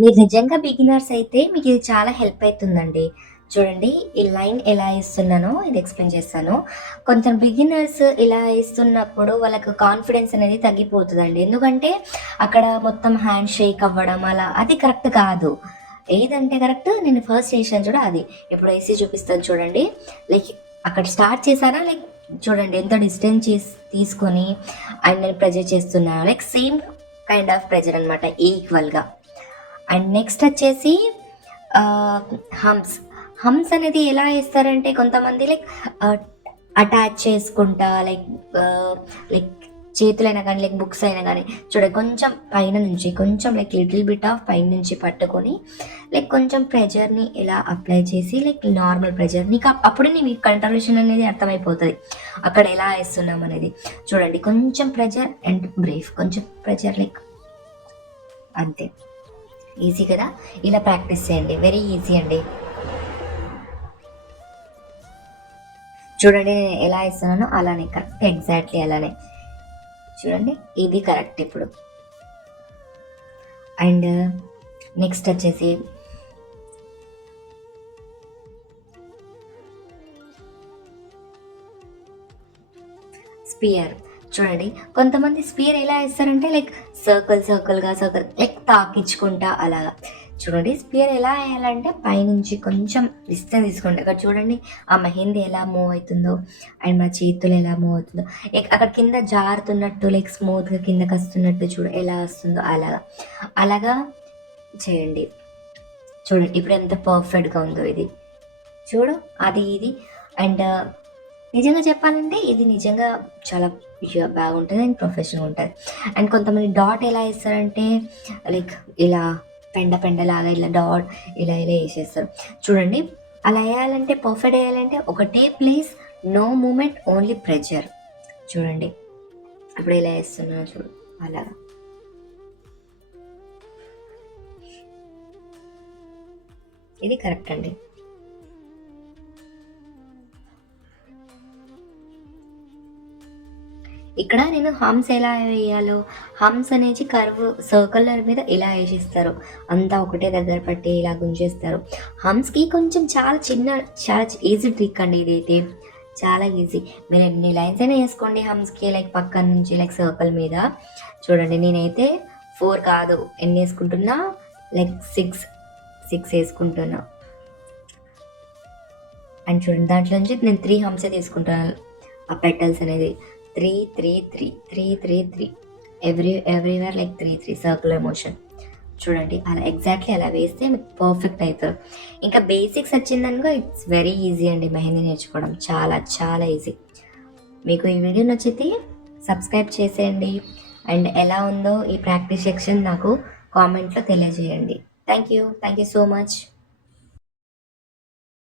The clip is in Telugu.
మీరు నిజంగా బిగినర్స్ అయితే మీకు ఇది చాలా హెల్ప్ అవుతుందండి. చూడండి, ఈ లైన్ ఎలా ఏస్తున్నానో ఇది ఎక్స్‌ప్లెయిన్ చేస్తాను. కొంచెం బిగినర్స్ ఇలా ఏస్తున్నప్పుడు వాళ్ళకి కాన్ఫిడెన్స్ అనేది తగ్గిపోతదండి. ఎందుకంటే అక్కడ మొత్తం హ్యాండ్ షేక్ అవ్వడం అలా అది కరెక్ట్ కాదు. ఏదంటే కరెక్ట్ నేను ఫస్ట్ చేశాను చూడు అది. ఇప్పుడు ఏసి చూపిస్తాను చూడండి. లైక్ అక్కడ స్టార్ట్ చేశానా లైక్ చూడండి ఎంత డిస్టెన్స్ తీసుకొని అండ్ నేను ప్రెజర్ చేస్తున్నాను. Like same kind of pressure అనమాట ఈక్వల్‌గా. అండ్ నెక్స్ట్ వచ్చేసి హమ్స్. హమ్స్ అనేది ఎలా ఏస్తారంటే కొంతమంది లైక్ ఆహ్, అటాచ్ చేసుకుంటా లైక్ లైక్ చేతులైనా గానీ, లైక్ బుక్స్ అయినా గానీ చూడండి కొంచెం పైన నుంచి కొంచెం లైక్ లిటిల్ బిట్ ఆఫ్ పైనుంచి పట్టుకొని లైక్ కొంచెం ప్రెషర్‌ని ఇలా అప్లై చేసి లైక్ నార్మల్ ప్రెషర్ నీకు అప్పుడే మీకు కంట్రోలేషన్ అనేది అర్థమైపోతది. అక్కడ ఎలా ఏస్తున్నాం అనేది. చూడండి కొంచెం ప్రెషర్ అండ్ బ్రీఫ్ కొంచెం ప్రెషర్ లైక్ అంతే. ఈజీ కదా! ఇలా ప్రాక్టీస్ చేయండి. వెరీ ఈజీ అండి. చూడండి నేను ఎలా ఇస్తున్నానో అలానే కరెక్ట్ ఎగ్జాక్ట్‌లీ అలానే. చూడండి ఇది కరెక్ట్ ఇప్పుడు. అండ్ నెక్స్ట్ వచ్చేసి స్పియర్. చూడండి కొంతమంది స్పియర్ ఎలా ఏస్తారంటే లైక్ సర్కిల్ లైక్ తాకిచ్చుకుంటా అలాగా. చూడండి స్పియర్ ఎలా ఏయాలంటే పైనుంచి కొంచెం డిస్టెన్స్ తీసుకోండి. అక్కడ చూడండి ఆ మెహందీ ఎలా మూవ్ అయితుందో అండ్ మన చేతులు ఎలా మూవ్ అవుతుందో. అక్కడ కింద జారుతున్నట్టు లైక్ స్మూత్‌గా కిందకొస్తున్నట్టు చూడు ఎలా వస్తుందో అలాగా. అలాగా చేయండి. చూడండి ఇప్పుడు ఎంత పర్ఫెక్ట్‌గా ఉందో ఇది. చూడు అది ఇది అండ్ నిజంగా చెప్పాలంటే ఇది నిజంగా చాలా బాగుంటది అండ్ ప్రొఫెషనల్‌గా ఉంటది. అండ్ కొంతమంది డాట్ ఎలా ఏస్తారంటే లైక్ ఇలా పెండలాగా ఇలా డాట్ ఇలా ఏసేస్తారు. చూడండి అలా ఏయాలంటే పర్ఫెక్ట్ ఏయాలంటే ఒకటే place, no movement, only pressure. చూడండి ఇప్పుడు ఇలా ఏస్తున్నానో చూడు అలాగా. ఇది కరెక్ట్ అండి. ఇక్కడ నేను హంస్ ఎలా వేయాలో హంస్ అనేది కర్వ్ సర్కిలర్ మీద ఇలా వేసిస్తారు. అంతా ఒకటే దగ్గర పట్టి ఇలా గుంజేస్తారు. హంస్‌కి కొంచెం చాలా ఈజీ ట్రిక్ అండి ఇదైతే. చాలా ఈజీ. మీరు ఎన్ని లైన్స్ అయినా ఏసుకోండి హంస్‌కి లైక్ పక్కన నుంచి లైక్ సర్కిల్ మీద. చూడండి నేనైతే 4 కాదు ఎన్నేసుకుంటున్నా లైక్ 6 ఏసుకుంటున్నా. అండ్ చూడండి దాంట్లో నుంచి నేను 3 హంసే తీసుకుంటాను. ఆ పెటల్స్ అనేది 3, 3, 3, 3, 3, 3 ఎవ్రీవేర్ లైక్ 3 సర్క్యులర్ మోషన్. చూడండి అలా ఎగ్జాక్ట్‌లీ అలా వేస్తే మీకు పర్ఫెక్ట్ అయితది. ఇంకా బేసిక్స్ వచ్చిందనుకో ఇట్స్ వెరీ ఈజీ అండి మెహందీ నేర్చుకోవడం. చాలా ఈజీ. మీకు ఈ వీడియో నచ్చితే సబ్స్క్రైబ్ చేసేయండి. అండ్ ఎలా ఉందో ఈ ప్రాక్టీస్ సెక్షన్ నాకు కామెంట్‌లో తెలియజేయండి. Thank you so much.